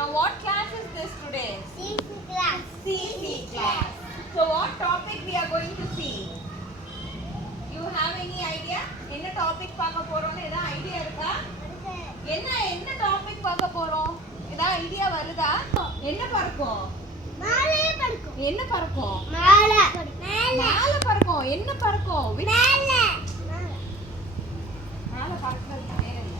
Now what class is this today? CC class. CC class. So what topic we are going to see? You have any idea? என்ன topic பார்க்க போறோம்னு ஏதா idea இருக்கா? என்ன topic பார்க்க போறோம்? ஏதா ஐடியா வருதா? என்ன பறக்கும்? மேலே பறக்கும். என்ன பறக்கும்? மேலே. மேலே பறக்கும். என்ன பறக்கும்? மேலே. மேலே பறக்கிறது பேர் என்ன?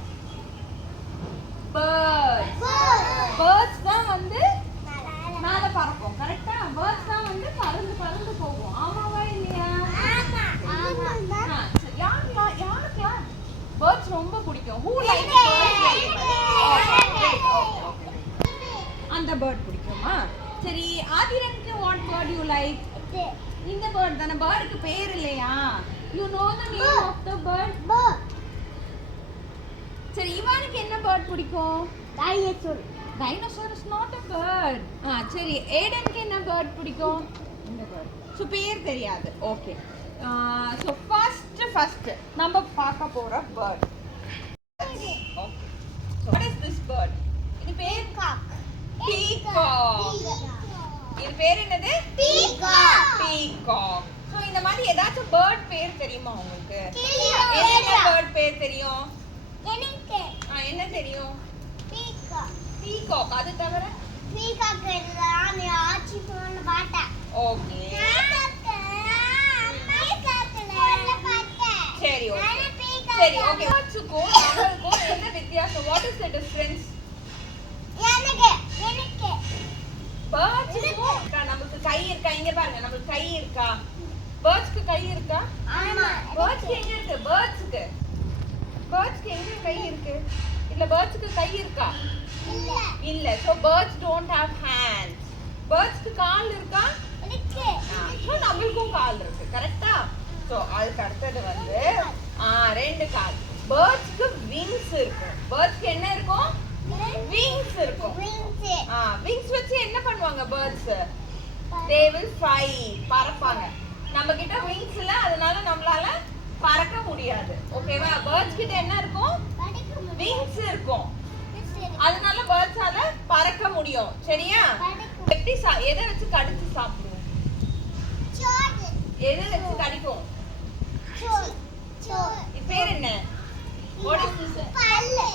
Birds. Birds. Birds தான் வந்து மேலே பறக்கும். கரெக்ட்டா? Birds தான் வந்து பறந்து பறந்து போகும். ஆமாவா இல்லையா? ஆமா. யாருக்கெல்லாம் birds ரொம்ப பிடிக்கும்? Who likes birds? அந்த bird பிடிக்குமா? சரி, ஆதிரனுக்கு what bird you like? இந்த bird தான. birdக்கு பேர் இல்லையா? You know the name of the bird? சரி, இவானுக்கு என்ன bird பிடிக்கும்? Dinosaur. Dinosaur is not a bird. சரி, ஏடனுக்கு என்ன bird பிடிக்கும்? இந்த bird. சோ பேர் தெரியாது. ஓகே. So first நம்ம பார்க்க போற bird. Okay. So what is this bird? இது பேர் peacock. இது பேர் என்னது? Peacock. So இந்த மாதிரி ஏதாச்சும் bird பேர் தெரியுமா உங்களுக்கு? என்ன bird பேர் தெரியும்? என்ன தெரியும்? Peacock. அது தவிர? ஓகே. சரி, ஓகே. சரி, ஓகே. birdsக்கும் நம்மளுக்கும் என்ன வித்தியாசம்? What is the difference? birdsக்கும் நமக்கு கை இருக்கா? இங்க பாருங்க, நமக்கு கை இருக்கா? birdsக்கு கை இருக்கா? birdsக்கு எங்க இருக்கு? birdsக்கு எங்க கை இருக்கு? இல்ல birdsக்கு கை இருக்கா? இல்ல. So birds don't have hands. birdsக்கு கால் இருக்கா? so நம்மளுக்கும் கால் இருக்கு. கரெக்ட்டா? so அதுக்கு அடுத்தது வந்து ரெண்டு கால். birdsக்கு wings இருக்கும். birdsக்கு என்ன இருக்கும்? wings இருக்கும். wings வச்சு என்ன பண்ணுவாங்க birds? they will fly. பறப்பாங்க. நம்ம கிட்ட wings இல்ல, அதனால நம்மளால பறக்க முடியாது. ஓகேவா? birds கிட்ட என்ன இருக்கும்? wings இருக்கும். அதனால birds-ஆல பறக்க முடியும். சரியா? எப்படி எதை வச்சு கடிச்சு சாப்பிடுவோம்? எதை வச்சு கடிக்கும்? இது பேர் என்ன? What is this?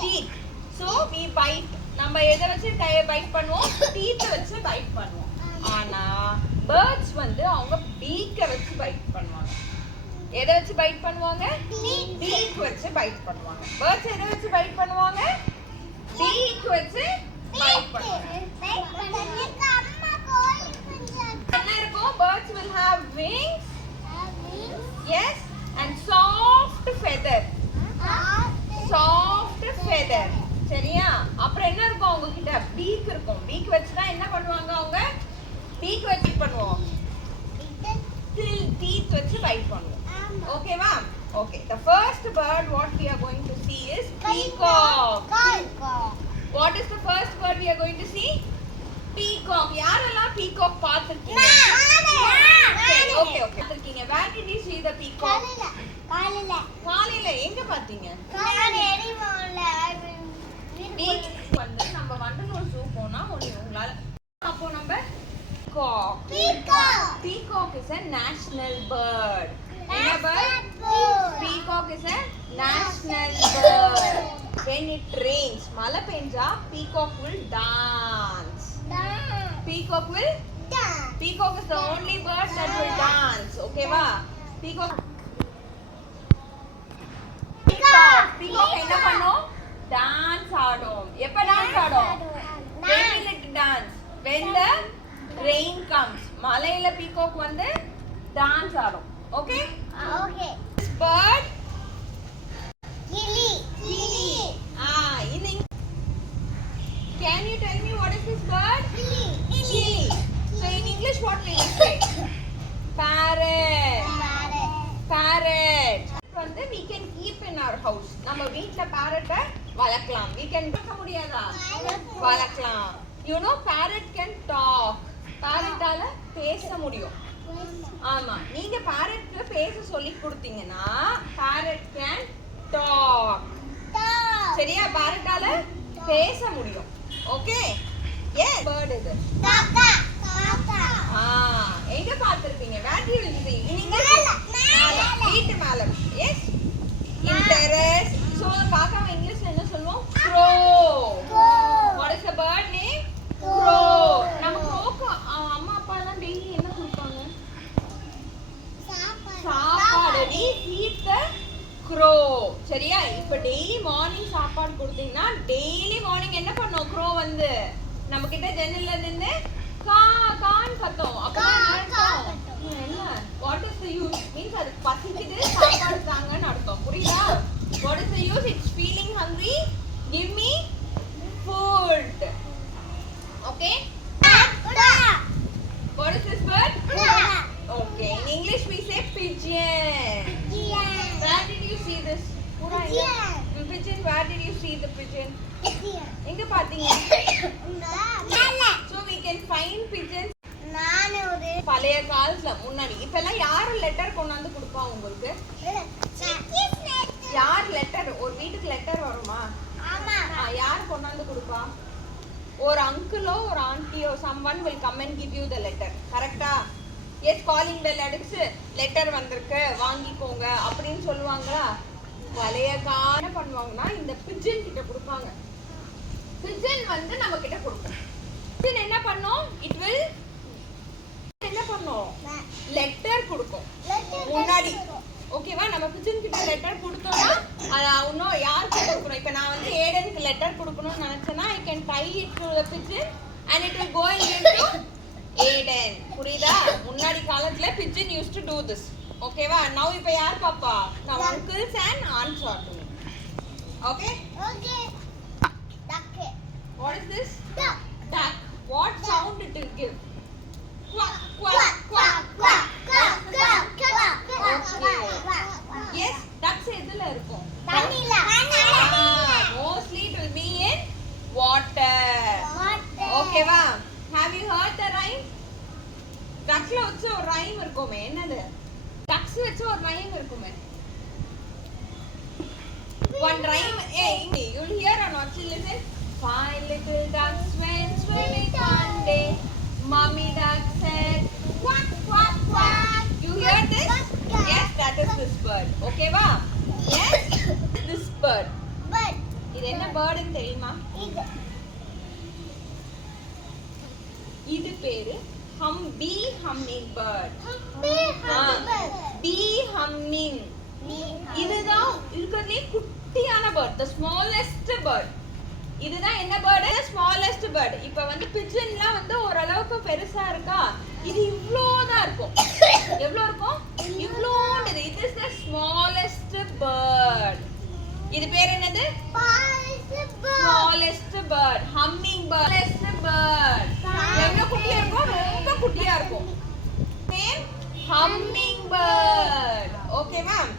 Teeth. So we bite. நம்ம எதை வச்சு பைட் பண்ணுவோம்? teeth வச்சு பைட் பண்ணுவோம். ஆனா birds வந்து அவங்க beak வச்சு பைட் பண்ணுவாங்க. எதை வச்சு பைட் பண்ணுவாங்க? beak வச்சு பைட் பண்ணுவாங்க. birds எதை வச்சு பைட் பண்ணுவாங்க? beak வச்சு பைட் பண்ணுவாங்க. என்ன இருக்கும்? birds will have wings. Yes, and soft feather. சரியா? அப்புறம் என்ன இருக்கும் அவங்க கிட்ட? beak இருக்கும். beak வச்சு தான் என்ன பண்ணுவாங்க அவங்க? beak வச்சு பண்ணுவோம். teeth வச்சு பைட் பண்ணுவோம். ஓகேவா? Okay, the first bird what we are going to see is peacock. What is the first bird we are going to see? Peacock. யாரெல்லாம் peacock பார்த்திருக்கீங்க? Okay. பார்த்திருக்கீங்க. Where did you see the peacock? காலையில எங்க பாத்தீங்க? வந்து நம்ம Vandalur zoo போனா உங்களால அப்போ நம்ம peacock is a national bird. என்ன bird? Peacock is a national bird. When it rains, மழை பெஞ்சா peacock will dance. Peacock is the only bird that will dance. Okay va? Peacock என்ன பண்ணும்? டான்ஸ் ஆடும். எப்ப டான்ஸ் ஆடும்? When will it dance? When the rain comes. மழையில peacock வந்து dance ஆடும். Okay? This bird Gilly. Can you tell me what is this bird? Gilly. So in English what will you say? Parrot. வந்து we can keep in our house. நம்ம வீட்ல parrot-ஐ வளர்க்கலாம். we can வளர்க்க முடியாதா? வளர்க்கலாம். You know parrot can talk. parrot-ஆல பேச முடியும். ஆமா, நீங்க parrot-க்கு பேச சொல்லி கொடுத்தீங்கன்னா parrot can talk. சரியா? parrot-ஆல பேச முடியும். ஓகே? Yes, bird இது. காக்கா காக்கா எங்க பார்த்திருப்பீங்க? Where do you see? In English? மேல. வீட்டு மேல. Yes. In terrace. So காக்காவை இங்கிலீஷ்ல என்ன சொல்லுவோம்? Crow. What is the bird name? Crow. நம்ம crow அம்மா அப்பா எல்லாம் டெய்லி என்ன கொடுப்பாங்க? சாப்பாடு. We feed the crow. சரியா? இப்ப டெய்லி மார்னிங் சாப்பாடு கொடுத்தீங்கன்னா டெய்லி மார்னிங் என்ன பண்ணும்? crow வந்து நம்ம கிட்ட ஜன்னல்ல நின்னு கா கான் கத்தும். அப்ப என்ன? What is the use? Means அது பசிக்குது சாப்பாடு தாங்கன்னு அர்த்தம். புரியுதா? What is the use? It's feeling hungry. Give me food. Okay? What is this bird? Okay. In English we say pigeon. Where did you see this? Pigeon. Where did you see the pigeon? எங்க பாத்தீங்க? So we can find pigeons. பழைய காலத்துல முன்னாடி இப்பெல்லாம் யாரு letter கொண்டாந்து கொடுப்பா உங்களுக்கு? யார் லெட்டர்? ஒரு வீட்டுக்கு லெட்டர் வருமா? யார் கொண்டாந்து கொடுப்பா? ஒரு அங்கிளோ ஒரு ஆண்டியோ someone will come and give you the letter. கரெக்ட்டா? எஸ் காலிங் பெல் அடிச்சு லெட்டர் வந்திருக்கு வாங்கிக்கோங்க அப்படின்னு சொல்லுவாங்களா? பழைய காலம் என்ன பண்ணுவாங்கன்னா இந்த பிஜன் கிட்ட கொடுப்பாங்க. பிஜன் வந்து நம்ம கிட்ட கொடுக்கும். பிஜன் என்ன பண்ணும்? இட் வில் என்ன பண்ணும்? லெட்டர் கொடுக்கும் முன்னாடி. ஓகேவா? நம்ம பிஜன் கிட்ட லெட்டர் கொடுத்தோம்னா அது இன்னும் யாருக்கு கொடுக்கணும்? இப்போ நான் வந்து ஏடனுக்கு லெட்டர் கொடுக்கணும்னு நினைச்சேன்னா I can tie it to the pigeon and it will go and give to Aiden. புரியுதா? முன்னாடி காலத்துல pigeon used to do this. ஓகேவா? now இப்போ யார் பாப்பா? now uncles and aunts are doing. Okay? What is this? Duck. What sound it will give? Quack quack quack quack quack quack. Yes, ducks எதுல இருக்கும்? தண்ணில. Mostly it will be in water. ஓகேவா? Have you heard the rhyme? ducksல வச்சு ஒரு rhyme இருக்குமே. என்னது? ducks வச்சு ஒரு rhyme இருக்குமே. One rhyme, you'll hear or not? Listen. 5 little ducks went swimming one day. Mommy duck said, quack, quack, quack. You hear this? Yes, that is this bird. Okay, va? Yes, this bird. இது என்ன பேர்டுன்னு தெரியுமா? இது பேரு bee humming bird. Bee humming. இதுதான் இருக்கிறதுலே குட்டியான bird, the smallest bird. இதுதான் என்ன பேர்டு? Smallest bird. இப்போ வந்து பிஜன்லாம் வந்து ஓரளவுக்கு பெருசா இருக்கா? இது இவ்ளோதான் இருக்கும். எவ்வளோ இருக்கும்? இவ்ளோண்டது. இது இஸ் தி ஸ்மாலஸ்ட் பேர்ட். இது பேர் என்னது? Smallest bird. Hummingbird. Smallest bird. எவ்வளவு குட்டியா இருக்கும்? ரொம்ப குட்டியா இருக்கும். Name hummingbird. Okay ma'am.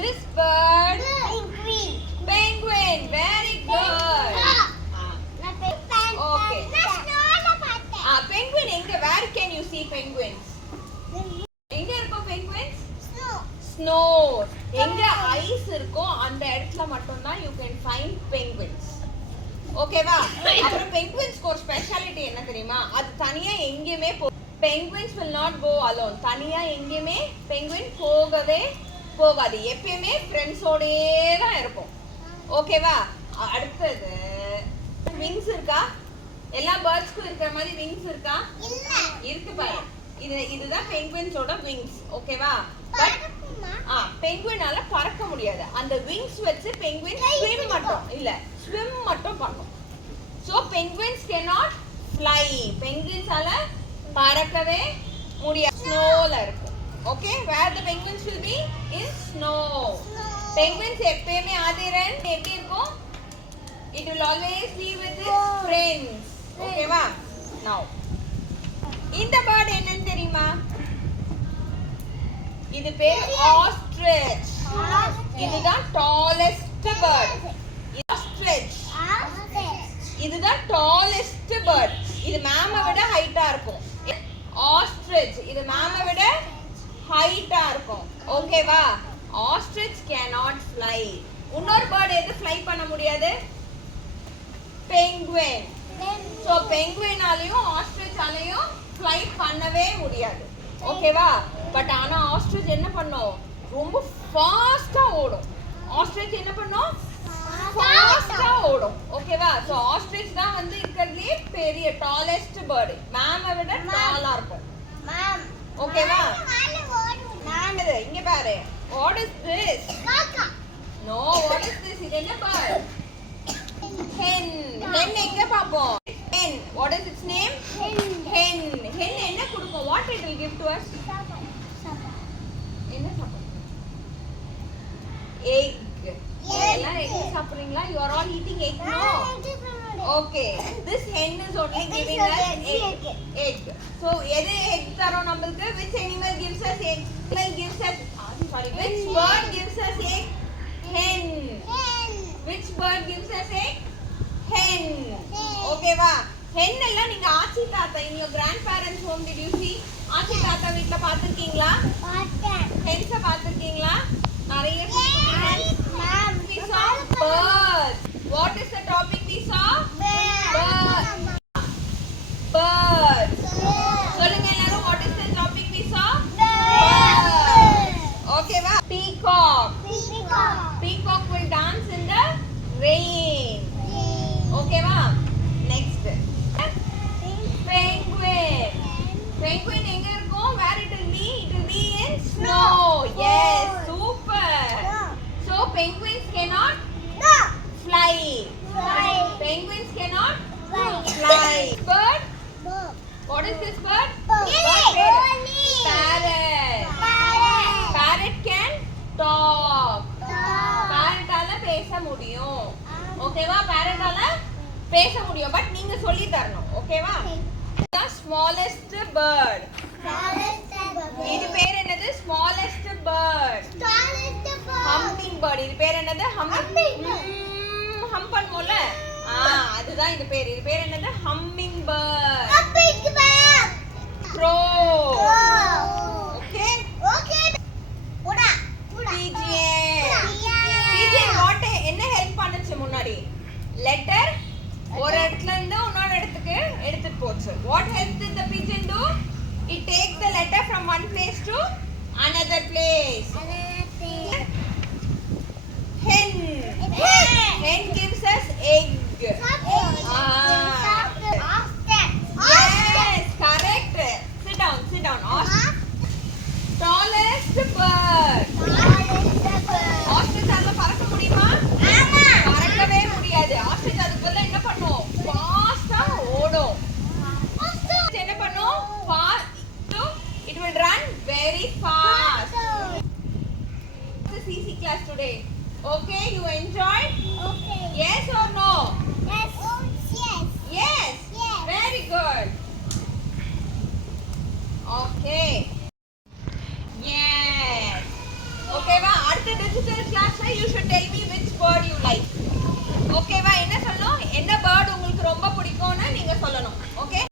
This bird? Penguin. Very good. Okay. Penguin எங்க? Where can you see penguins? எங்க இருக்கும் penguins? Snow. எங்க ஐஸ் இருக்கோ அந்த இடத்துல மட்டும் தான் you can find penguins. ஓகேவா? அப்புறம் penguinsக்கு ஒரு ஸ்பெஷாலிட்டி என்ன தெரியுமா? அது தனியா எங்கேயுமே penguins will not go alone. தனியா எங்கேயுமே penguin போகவே போகாது. எப்பயுமே ஃப்ரெண்ட்ஸோடயே தான் இருக்கும். ஓகேவா? அடுத்தது விங்ஸ் இருக்கா? எல்லா பேர்ட்ஸ்க்கும் இருக்கிற மாதிரி விங்ஸ் இருக்கா? இல்ல. இருக்கு பாரு. இதுதான் பெங்குயின்ஸோட விங்ஸ். ஓகேவா? பெங்குயினால பறக்க முடியாது. அந்த விங்ஸ் வச்சு பெங்குயின் ஸ்விம் மட்டும் இல்ல ஸ்விம் மட்டும் பண்ணும். So penguins cannot fly. பெங்குயின்ஸால பறக்கவே முடியாது. ஸ்னோல இருக்கும். Okay? where the penguins will be in snow. penguins எப்பவுமே ஆதிரன் எப்படி இருக்கும்? It will always be with its friends. Okay va? Now இந்த bird என்னன்னு தெரியுமா? இது பேர் ostrich. இதுதான் tallest bird. ostrich. இதுதான் tallest bird. இது மேம விட ஹைட்டா இருக்கும். ostrich இது மேம விட ஹைட்டா இருக்கும். ஓகேவா? ostrich cannot fly. இன்னொரு bird எது fly பண்ண முடியாது? penguin. சோ பெங்குயினாலயும் ஆஸ்ட்ரிச்சாலயும் ஃப்ளைட் பண்ணவே முடியாது. ஓகேவா? பட் ஆனா ஆஸ்ட்ரிச் என்ன பண்ணும்? ரொம்ப ஃபாஸ்டா ஓடும். ஆஸ்ட்ரிச் என்ன பண்ணும்? ஃபாஸ்டா ஓடும். ஓகேவா? சோ ஆஸ்ட்ரிச் தான் வந்து இருக்கிறதுலயே பெரிய டாலஸ்ட் பேர்ட். மேமை விட டாலா இருக்கும். ஓகேவா? இங்க பாரு. What is this? No, what is this? இது என்ன bird? Hen. Hen எங்க பாப்போம்? Hen. What is its name? Hen. Hen என்ன கொடுக்கும்? What it will give to us? என்ன சாப்பிடும்? Egg. எல்லாம் egg சாப்பிடுறீங்களா? You are all eating egg, no? Okay. This hen is only giving us egg. So எது egg தரும் நமக்கு? Which animal gives us egg? Animal gives us which bird gives us egg? Hen. Which bird gives us egg? Hen. Okay va? Hen எல்லாம் நீங்க ஆச்சி தாத்தா in your grandparents home did you see? ஆச்சி தாத்தா வீட்ல பாத்துக்கிங்களா? பார்த்தேன். Hens பாத்துக்கிங்களா? நிறைய we saw birds. What is the topic we saw? Birds. Birds. சொல்லுங்க எல்லாரும், what is the topic we saw? Birds. Okay va? Peacock. Peacock will dance in the rain. Okay va? Next. Penguin. Penguin எங்க இருக்கும்? Where it will be? It will be in snow. Yes, super. So penguins cannot fly. Penguins cannot fly. Bird? What is this bird? Parrot. Parrot can talk. Parrot-ஆல பேச முடியும். ஓகேவா? Parrot-ஆல பேச முடியும். But நீங்க சொல்லி தரணும். ஓகேவா? The smallest bird. இது பேர் என்னது? Smallest bird. Humming bird. இது பேர் என்னது? Humming. ஹம் பண்ணுவோம்ல? அதுதான் இது பேர். இது பேர் என்னது? Humming bird. Crow. Okay? Pigeon. Pigeon what என்ன ஹெல்ப் பண்ணுச்சு முன்னாடி? லெட்டர் ஒரு இடத்துல இருந்து இன்னொரு இடத்துக்கு எடுத்துட்டு போச்சு. What help did the pigeon do? It takes the letter from one place to another place. Hen. Hen gives us egg. Yes, correct. Sit down. Tallest bird. Ostrich ஆல பறக்க முடியுமா? பறக்கவே முடியாது. Ostrich அதுக்கு பதிலா என்ன பண்ணும்? ஃபாஸ்டா ஓடும். என்ன பண்ணும்? It will run very fast. This is easy class today. Okay, you enjoyed? Yes or no? Yes. Very good. Okay. Yes. Okay va? அடுத்த digital classல you should tell me which bird you like. Okay va? என்ன சொல்லணும்? என்ன bird உங்களுக்கு ரொம்ப பிடிக்கும்னு நீங்க சொல்லணும். Okay?